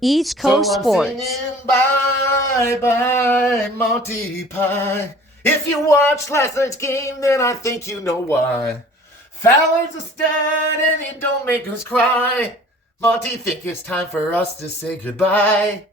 East Coast So I'm Sports. singing bye bye Monty Pie. If you watched last night's game, then I think you know why. Fowler's a stud and he don't make us cry. Monty, think it's time for us to say goodbye.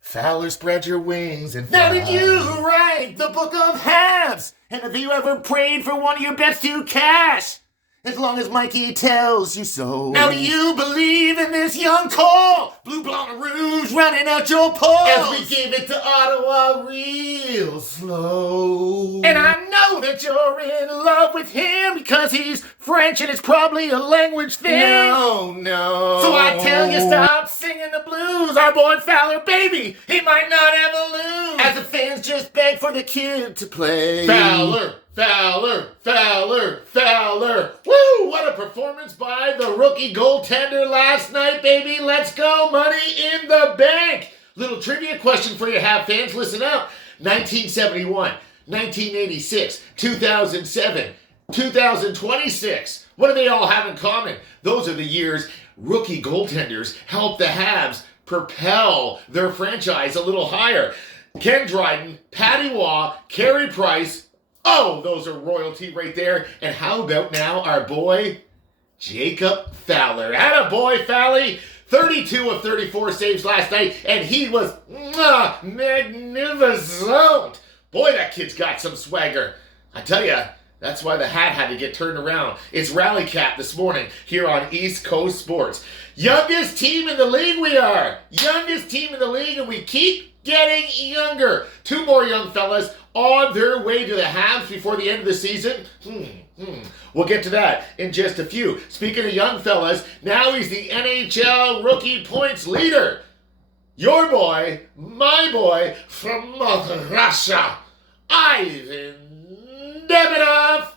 Fowler, spread your wings and fly. Now did you write the book of Habs? And have you ever prayed for one of your bets to cash? As long as Mikey tells you so. Now do you believe in this young core? Blue, blonde, and rouge running out your pores. As we give it to Ottawa real slow. And I know that you're in love with him because he's French and it's probably a language thing. No. So I tell you, stop singing the blues. Our boy Fowler, baby, he might not ever lose. As the fans just beg for the kid to play. Fowler. Fowler, Fowler, Fowler. Woo! What a performance by the rookie goaltender last night, baby. Let's go. Money in the bank. Little trivia question for you, Habs fans. Listen up. 1971, 1986, 2007, 2026. What do they all have in common? Those are the years rookie goaltenders helped the Habs propel their franchise a little higher. Ken Dryden, Patty Waugh, Carey Price. Oh, those are royalty right there. And how about now our boy, Jacob Fowler. Attaboy, Fally. 32 of 34 saves last night, and he was magnificent. Boy, that kid's got some swagger. I tell you, that's why the hat had to get turned around. It's Rally Cap this morning here on East Coast Sports. Youngest team in the league we are. Youngest team in the league, and we keep getting younger. Two more young fellas on their way to the Habs before the end of the season. We'll get to that in just a few. Speaking of young fellas, now he's the NHL rookie points leader. Your boy, my boy, from Mother Russia, Ivan Demidov.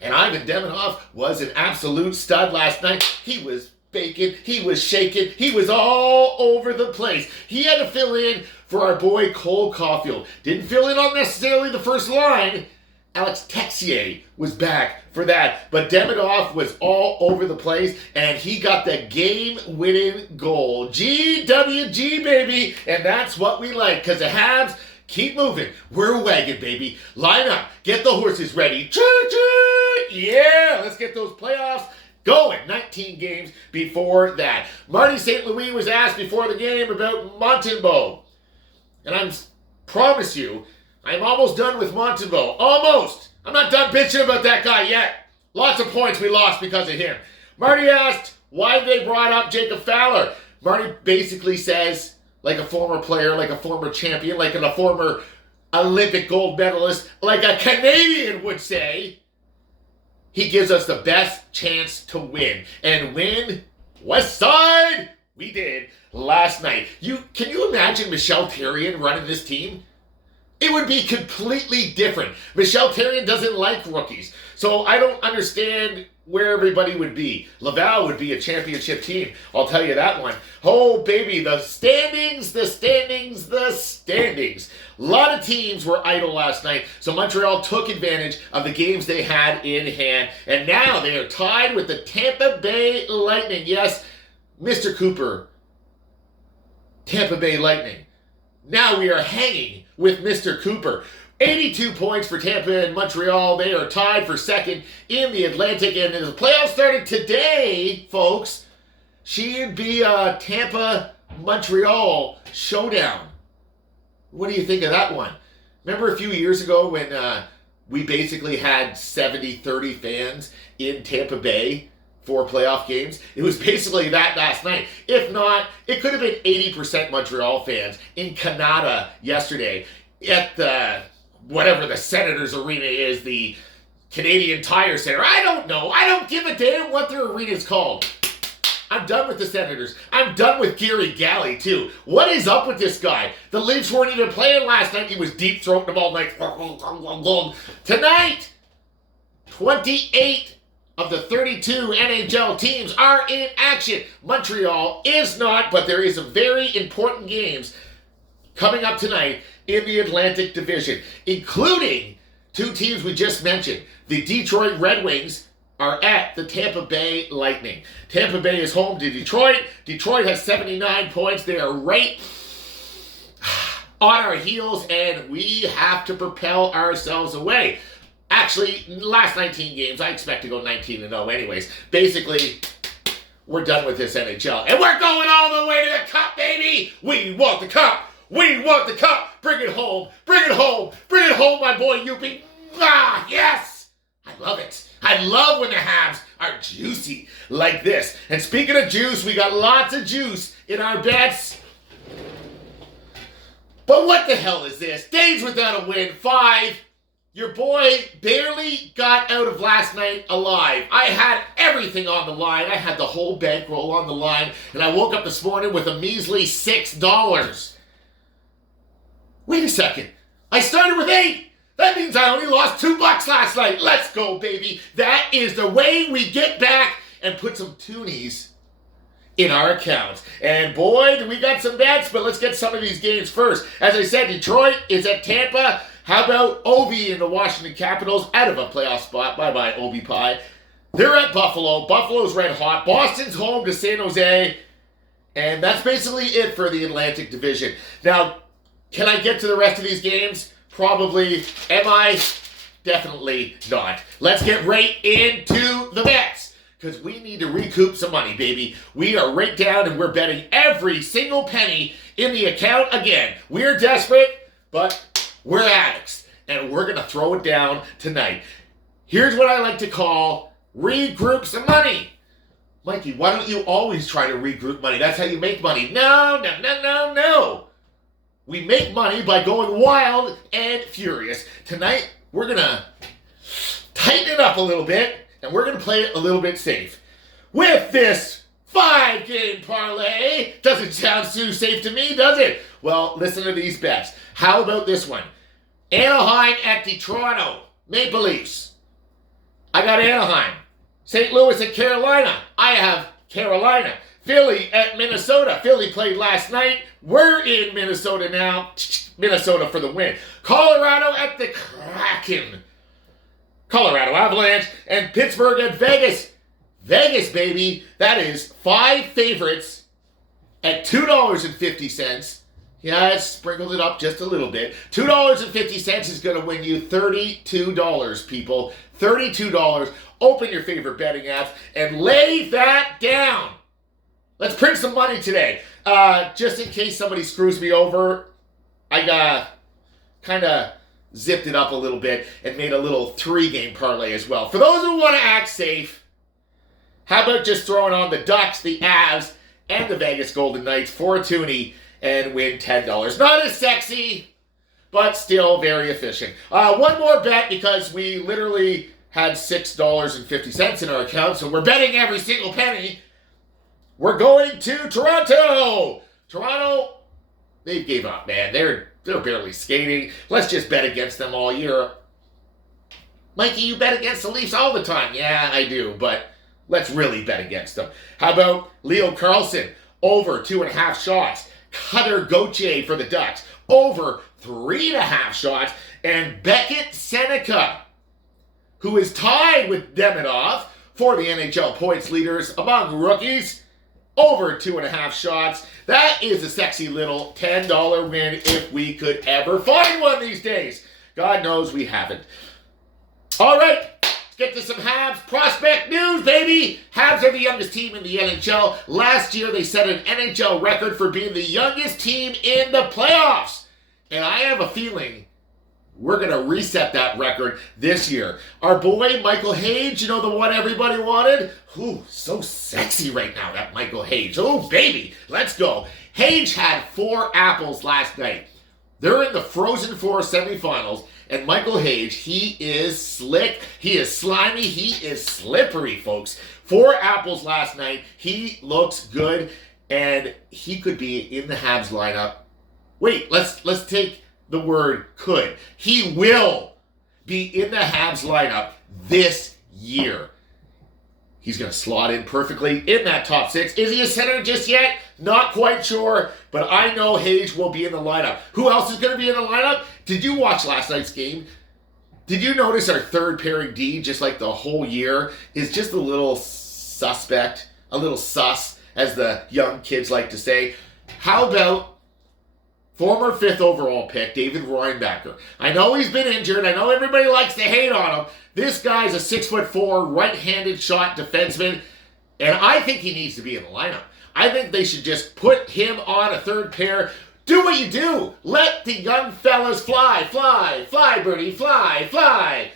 And Ivan Demidov was an absolute stud last night. He was baking, he was shaking, he was all over the place. He had to fill in for our boy Cole Caulfield. Didn't fill in on necessarily the first line. Alex Texier was back for that. But Demidov was all over the place, and he got the game-winning goal. GWG, baby. And that's what we like, because the Habs keep moving. We're a wagon, baby. Line up. Get the horses ready. Yeah, let's get those playoffs going. 19 games before that. Marty St. Louis was asked before the game about Montembeault. And I promise you, I'm almost done with Montembeault. Almost. I'm not done bitching about that guy yet. Lots of points we lost because of him. Marty asked why they brought up Jacob Fowler. Marty basically says, like a former player, like a former champion, like a former Olympic gold medalist, like a Canadian would say, he gives us the best chance to win. And win West Side, we did last night. Can you imagine Michel Therrien running this team? It would be completely different. Michel Therrien doesn't like rookies. So I don't understand where everybody would be. Laval would be a championship team. I'll tell you that one. Oh, baby, the standings, the standings, the standings. A lot of teams were idle last night, so Montreal took advantage of the games they had in hand, and now they are tied with the Tampa Bay Lightning. Yes, Mr. Cooper, Tampa Bay Lightning. Now we are hanging with Mr. Cooper. 82 points for Tampa and Montreal. They are tied for second in the Atlantic. And as the playoffs started today, folks, she'd be a Tampa-Montreal showdown. What do you think of that one? Remember a few years ago when we basically had 70-30 fans in Tampa Bay for playoff games? It was basically that last night. If not, it could have been 80% Montreal fans in Canada yesterday at the whatever the Senators Arena is, the Canadian Tire Center. I don't know. I don't give a damn what their arena is called. I'm done with the Senators. I'm done with Gary Galley, too. What is up with this guy? The Leafs weren't even playing last night. He was deep-throating them all night. Tonight, 28 of the 32 NHL teams are in action. Montreal is not, but there is some very important games coming up tonight in the Atlantic Division, including two teams we just mentioned. The Detroit Red Wings are at the Tampa Bay Lightning. Tampa Bay is home to Detroit. Detroit has 79 points. They are right on our heels, and we have to propel ourselves away. Actually, last 19 games, I expect to go 19-0 anyways. Basically, we're done with this NHL, and we're going all the way to the Cup, baby! We want the Cup! We want the Cup! Bring it home! Bring it home! Bring it home, my boy Youppi! Ah, yes! I love it. I love when the Habs are juicy like this. And speaking of juice, we got lots of juice in our bets. But what the hell is this? Days without a win, 5. Your boy barely got out of last night alive. I had everything on the line. I had the whole bankroll on the line. And I woke up this morning with a measly $6. Wait a second. I started with 8. That means I only lost $2 last night. Let's go, baby. That is the way we get back and put some toonies in our accounts. And boy, do we got some bets, but let's get some of these games first. As I said, Detroit is at Tampa. How about Ovi and the Washington Capitals out of a playoff spot? Bye-bye, Ovi Pie. They're at Buffalo. Buffalo's red hot. Boston's home to San Jose. And that's basically it for the Atlantic Division. Now, can I get to the rest of these games? Probably. Am I? Definitely not. Let's get right into the bets, because we need to recoup some money, baby. We are right down, and we're betting every single penny in the account again. We're desperate, but we're addicts, and we're going to throw it down tonight. Here's what I like to call regroup some money. Mikey, why don't you always try to regroup money? That's how you make money. No. We make money by going wild and furious. Tonight, we're going to tighten it up a little bit, and we're going to play it a little bit safe. With this 5-game parlay, doesn't sound too safe to me, does it? Well, listen to these bets. How about this one? Anaheim at the Toronto Maple Leafs. I got Anaheim. St. Louis at Carolina. I have Carolina. Philly at Minnesota. Philly played last night. We're in Minnesota now. Minnesota for the win. Colorado at the Kraken. Colorado Avalanche. And Pittsburgh at Vegas. Vegas, baby. That is 5 favorites at $2.50. Yeah, I sprinkled it up just a little bit. $2.50 is going to win you $32, people. $32. Open your favorite betting apps and lay that down. Let's print some money today. Just in case somebody screws me over, I kind of zipped it up a little bit and made a little 3-game parlay as well. For those who want to act safe, how about just throwing on the Ducks, the Avs, and the Vegas Golden Knights for a toonie and win $10. Not as sexy, but still very efficient. One more bet, because we literally had $6.50 in our account, so we're betting every single penny. We're going to Toronto. Toronto, they gave up, man. They're barely skating. Let's just bet against them all year. Mikey, you bet against the Leafs all the time. Yeah, I do, but let's really bet against them. How about Leo Carlson, over 2.5 shots. Cutter Gauthier for the Ducks, over 3.5 shots. And Beckett Seneca, who is tied with Demidov for the NHL points leaders among rookies, over 2.5 shots. That is a sexy little $10 win if we could ever find one these days. God knows we haven't. All right, let's get to some Habs prospect news, baby. Habs are the youngest team in the NHL. Last year, they set an NHL record for being the youngest team in the playoffs. And I have a feeling we're going to reset that record this year. Our boy, Michael Hage, you know, the one everybody wanted? Ooh, so sexy right now, that Michael Hage. Oh, baby, let's go. Hage had 4 apples last night. They're in the Frozen Four semifinals, and Michael Hage, he is slick, he is slimy, he is slippery, folks. 4 apples last night. He looks good, and he could be in the Habs lineup. Wait, let's take the word could. He will be in the Habs lineup this year. He's going to slot in perfectly in that top 6. Is he a center just yet? Not quite sure, but I know Hage will be in the lineup. Who else is going to be in the lineup? Did you watch last night's game? Did you notice our third pairing D, just like the whole year, is just a little suspect, a little sus, as the young kids like to say? How about former 5th overall pick, David Reinbacher? I know he's been injured. I know everybody likes to hate on him. This guy's a 6'4", right-handed shot defenseman, and I think he needs to be in the lineup. I think they should just put him on a third pair. Do what you do. Let the young fellas fly, fly, fly, Birdie, fly, fly.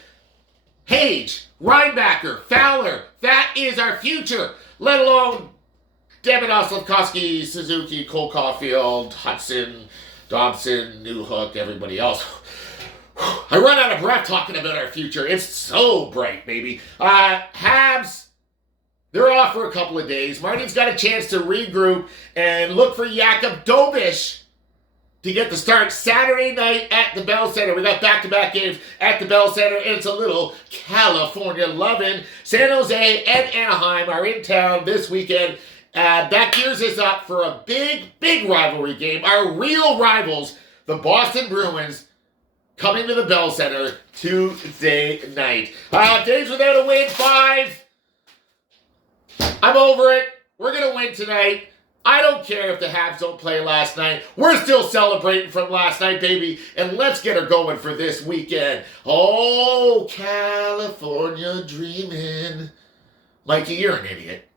Hage, Reinbacher, Fowler, that is our future. Let alone Demenos, Slavkovsky, Suzuki, Cole Caulfield, Hudson, Dobson, Newhook, everybody else. I run out of breath talking about our future. It's so bright, baby. Habs, they're off for a couple of days. Martin's got a chance to regroup and look for Jakub Dobish to get the start Saturday night at the Bell Center. We got back-to-back games at the Bell Center, and it's a little California lovin'. San Jose and Anaheim are in town this weekend. That gears us up for a big, big rivalry game. Our real rivals, the Boston Bruins, coming to the Bell Center Tuesday night. Days without a win, 5. I'm over it. We're going to win tonight. I don't care if the Habs don't play last night. We're still celebrating from last night, baby. And let's get her going for this weekend. Oh, California dreaming. Mikey, you're an idiot.